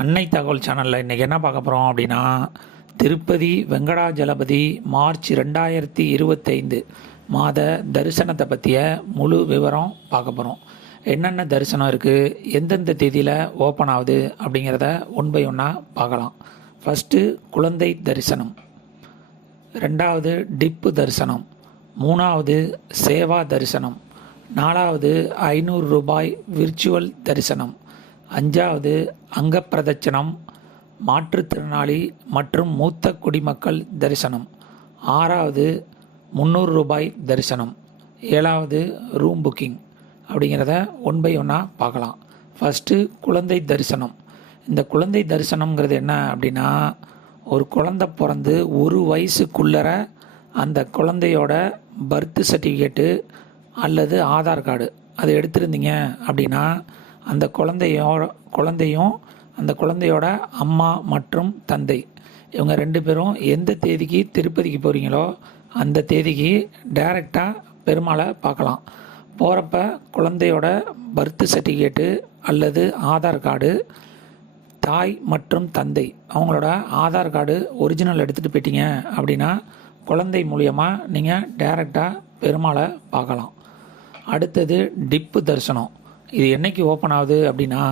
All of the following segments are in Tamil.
அன்னை தகவல் சேனலில் இன்றைக்கி என்ன பார்க்க போகிறோம் அப்படின்னா, திருப்பதி வெங்கடாஜலபதி மார்ச் 2025 மாத தரிசனத்தை பற்றிய முழு விவரம் பார்க்க போகிறோம். என்னென்ன தரிசனம் இருக்குது, எந்தெந்த தேதியில் ஓப்பன் ஆகுது அப்படிங்கிறத ஒன் பை ஒன்னாக பார்க்கலாம். ஃபஸ்ட்டு குழந்தை தரிசனம், ரெண்டாவது டிப்பு தரிசனம், மூணாவது சேவா தரிசனம், நாலாவது 500 ரூபாய் விர்ச்சுவல் தரிசனம், அஞ்சாவது அங்கப்பிரதட்சணம், மாற்றுத்திறனாளி மற்றும் மூத்த குடிமக்கள் தரிசனம், ஆறாவது 300 ரூபாய் தரிசனம், ஏழாவது ரூம் புக்கிங் அப்படிங்கிறத ஒன் பை ஒன்னாக பார்க்கலாம். ஃபஸ்ட்டு குழந்தை தரிசனம். இந்த குழந்தை தரிசனம்ங்கிறது என்ன அப்படின்னா, ஒரு குழந்தை பிறந்து ஒரு வயசுக்குள்ளர அந்த குழந்தையோட பர்த் சர்டிஃபிகேட்டு அல்லது ஆதார் கார்டு அதை எடுத்திருந்தீங்க அப்படின்னா, அந்த குழந்தையும் அந்த குழந்தையோட அம்மா மற்றும் தந்தை இவங்க 2 பேரும் எந்த தேதிக்கு திருப்பதிக்கு போகிறீங்களோ அந்த தேதிக்கு டைரெக்டாக பெருமாளை பார்க்கலாம். போகிறப்ப குழந்தையோட பர்த் சர்டிஃபிகேட்டு அல்லது ஆதார் கார்டு, தாய் மற்றும் தந்தை அவங்களோட ஆதார் கார்டு ஒரிஜினல் எடுத்துகிட்டு போயிட்டீங்க அப்படின்னா குழந்தை மூலியமாக நீங்கள் டைரெக்டாக பெருமாளை பார்க்கலாம். அடுத்தது டிப்பு தரிசனம். இது என்றைக்கு ஓப்பன் ஆகுது அப்படின்னா,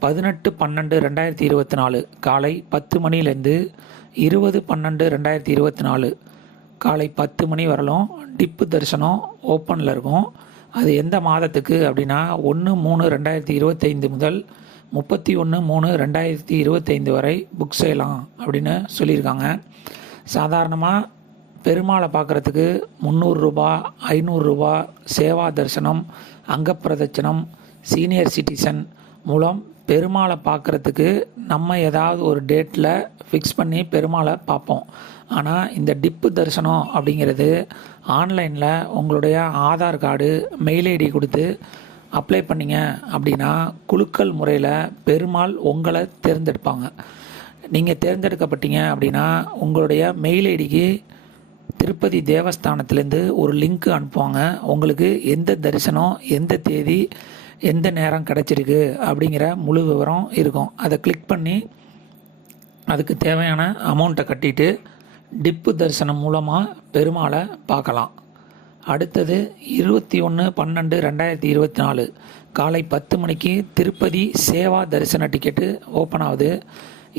18/12/2024 காலை 10 மணிலேருந்து 20/12/2024 காலை 10 மணி வரலும் டிப்பு தரிசனம் ஓப்பனில் இருக்கும். அது எந்த மாதத்துக்கு அப்படின்னா 1/3/2025 முதல் 31/3/2025 வரை புக் செய்யலாம் அப்படின்னு சொல்லியிருக்காங்க. சாதாரணமாக பெருமாளை பார்க்குறதுக்கு 300 ரூபா, 500 ரூபா சேவா தரிசனம், அங்கப்பிரதட்சணம், சீனியர் சிட்டிசன் மூலம் பெருமாளை பார்க்குறதுக்கு நம்ம ஏதாவது ஒரு டேட்டில் ஃபிக்ஸ் பண்ணி பெருமாளை பார்ப்போம். ஆனால் இந்த டிப்பு தரிசனம் அப்படிங்கிறது ஆன்லைனில் உங்களுடைய ஆதார் கார்டு, மெயில் ஐடி கொடுத்து அப்ளை பண்ணிங்க அப்படின்னா குலுக்கல் முறையில் பெருமாள் உங்களை தேர்ந்தெடுப்பாங்க. நீங்கள் தேர்ந்தெடுக்கப்பட்டீங்க அப்படின்னா உங்களுடைய மெயில் ஐடிக்கு திருப்பதி தேவஸ்தானத்துலேருந்து ஒரு லிங்க் அனுப்புவாங்க. உங்களுக்கு எந்த தரிசனம், எந்த தேதி, எந்த நேரம் கிடச்சிருக்கு அப்படிங்கிற முழு விவரம் இருக்கும். அதை கிளிக் பண்ணி அதுக்கு தேவையான அமௌண்ட்டை கட்டிட்டு டிப்பு தரிசனம் மூலமாக பெருமாளை பார்க்கலாம். அடுத்தது 21/12/2024 காலை 10 மணிக்கு திருப்பதி சேவா தரிசன டிக்கெட்டு ஓப்பன் ஆகுது.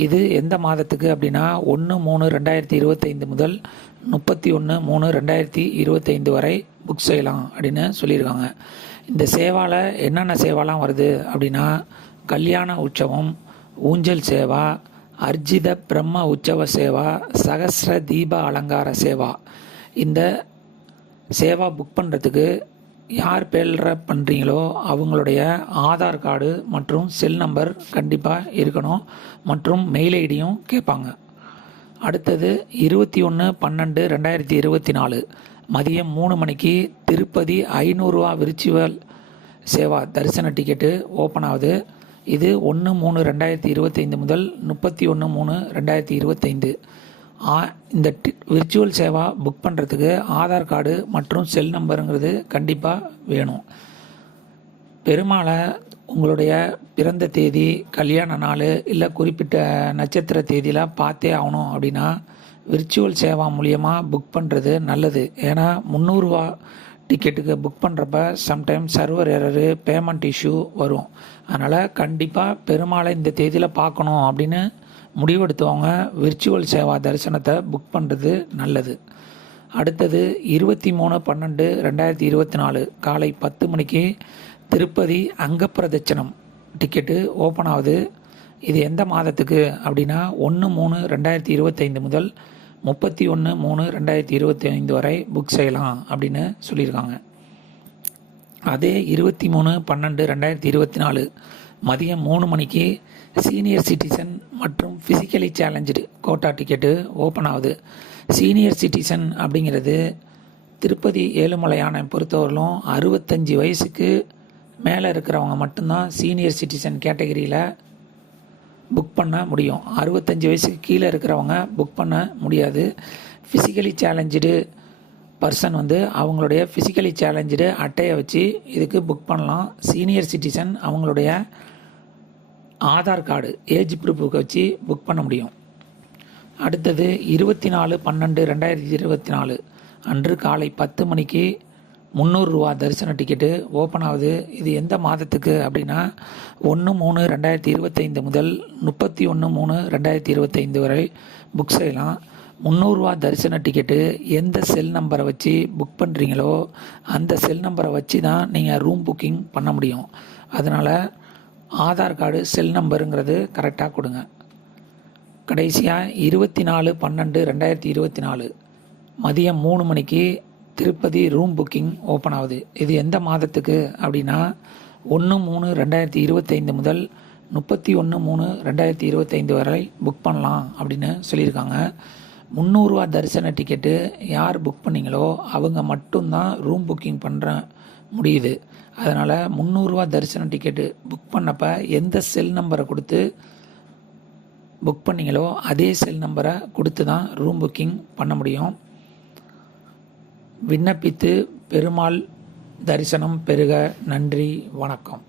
இது எந்த மாதத்துக்கு அப்படின்னா 1/3/2025 முதல் 31/3/2025 வரை புக் செய்யலாம் அப்படின்னு சொல்லியிருக்காங்க. இந்த சேவாவில் என்னென்ன சேவாலாம் வருது அப்படின்னா, கல்யாண உற்சவம், ஊஞ்சல் சேவா, அர்ஜித பிரம்ம உற்சவ சேவா, சகஸ்ர தீப அலங்கார சேவா. இந்த சேவா புக் பண்ணுறதுக்கு யார் பேரில் பண்ணுறீங்களோ அவங்களுடைய ஆதார் கார்டு மற்றும் செல் நம்பர் கண்டிப்பாக இருக்கணும் மற்றும் மெயில் ஐடியும் கேட்பாங்க. அடுத்தது 21/12/2024 மதியம் 3 மணிக்கு திருப்பதி 500 ரூபா விர்ச்சுவல் சேவா தரிசன டிக்கெட்டு ஓப்பன் ஆகுது. இது 1/3/2025 முதல் 31/3/2025. இந்த விர்ச்சுவல் சேவா புக் பண்ணுறதுக்கு ஆதார் கார்டு மற்றும் செல் நம்பருங்கிறது கண்டிப்பாக வேணும். பெருமாளை உங்களுடைய பிறந்த தேதி, கல்யாண நாள் இல்லை குறிப்பிட்ட நட்சத்திர தேதியில் பார்த்தே ஆகணும் அப்படின்னா விர்ச்சுவல் சேவா மூலியமாக புக் பண்ணுறது நல்லது. ஏன்னா 300 ரூபா டிக்கெட்டுக்கு புக் பண்ணுறப்ப sometime server error, payment issue வரும். அதனால் கண்டிப்பாக பெருமாளை இந்த தேதியில் பார்க்கணும் அப்படின்னு முடிவெடுத்தவங்க விர்ச்சுவல் சேவா தரிசனத்தை புக் பண்ணுறது நல்லது. அடுத்தது 23/12/2024 காலை 10 மணிக்கு திருப்பதி அங்கப்பிரதட்சணம் டிக்கெட்டு ஓப்பன் ஆகுது. இது எந்த மாதத்துக்கு அப்படின்னா 1/3/2025 முதல் 31/3/2025 வரை புக் செய்யலாம் அப்படின்னு சொல்லியிருக்காங்க. அதே 23/12/2024 மதியம் 3 மணிக்கு சீனியர் சிட்டிசன் மற்றும் physically challenge quota ticket open ஆகுது. சீனியர் சிட்டிசன் அப்படிங்கிறது திருப்பதி ஏழுமலையானை பொறுத்தவரையிலும் 65 வயசுக்கு மேலே இருக்கிறவங்க மட்டும்தான் சீனியர் சிட்டிசன் கேட்டகரியில் புக் பண்ண முடியும். 65 வயசுக்கு கீழே இருக்கிறவங்க புக் பண்ண முடியாது. ஃபிசிக்கலி சேலஞ்சு பர்சன் அவங்களுடைய ஃபிசிக்கலி சேலஞ்சு அட்டையை வச்சு இதுக்கு புக் பண்ணலாம். சீனியர் சிட்டிசன் அவங்களுடைய ஆதார் கார்டு ஏஜ் ப்ரூஃபுக்கு வச்சு புக் பண்ண முடியும். அடுத்தது 24/12/2024 அன்று காலை 10 மணிக்கு 300 ரூபா தரிசன டிக்கெட்டு ஓப்பன் ஆகுது. இது எந்த மாதத்துக்கு அப்படின்னா 1/3/2025 முதல் 31/3/2025 வரை புக் செய்யலாம். 300 ரூபா தரிசன டிக்கெட்டு எந்த செல் நம்பரை வச்சு புக் பண்ணுறீங்களோ அந்த செல் நம்பரை வச்சு தான் நீங்கள் ரூம் புக்கிங் பண்ண முடியும். அதனால் ஆதார் கார்டு செல் நம்பருங்கிறது கரெக்டாக கொடுங்க. கடைசியாக 24/12/2024 மதியம் 3 மணிக்கு திருப்பதி ரூம் புக்கிங் ஓப்பன் ஆகுது. இது எந்த மாதத்துக்கு அப்படின்னா 1/3/2025 முதல் 31/3/2025 வரை புக் பண்ணலாம் அப்படின்னு சொல்லியிருக்காங்க. 300 ரூபா தரிசன டிக்கெட்டு யார் புக் பண்ணீங்களோ அவங்க மட்டும்தான் ரூம் புக்கிங் பண்ணுற முடியுது. அதனால் 300 ரூபா தரிசன டிக்கெட்டு புக் பண்ணப்போ எந்த செல் நம்பரை கொடுத்து புக் பண்ணீங்களோ அதே செல் நம்பரை கொடுத்து தான் ரூம் புக்கிங் பண்ண முடியும். விண்ணப்பித்து பெருமாள் தரிசனம் பெறுக. நன்றி, வணக்கம்.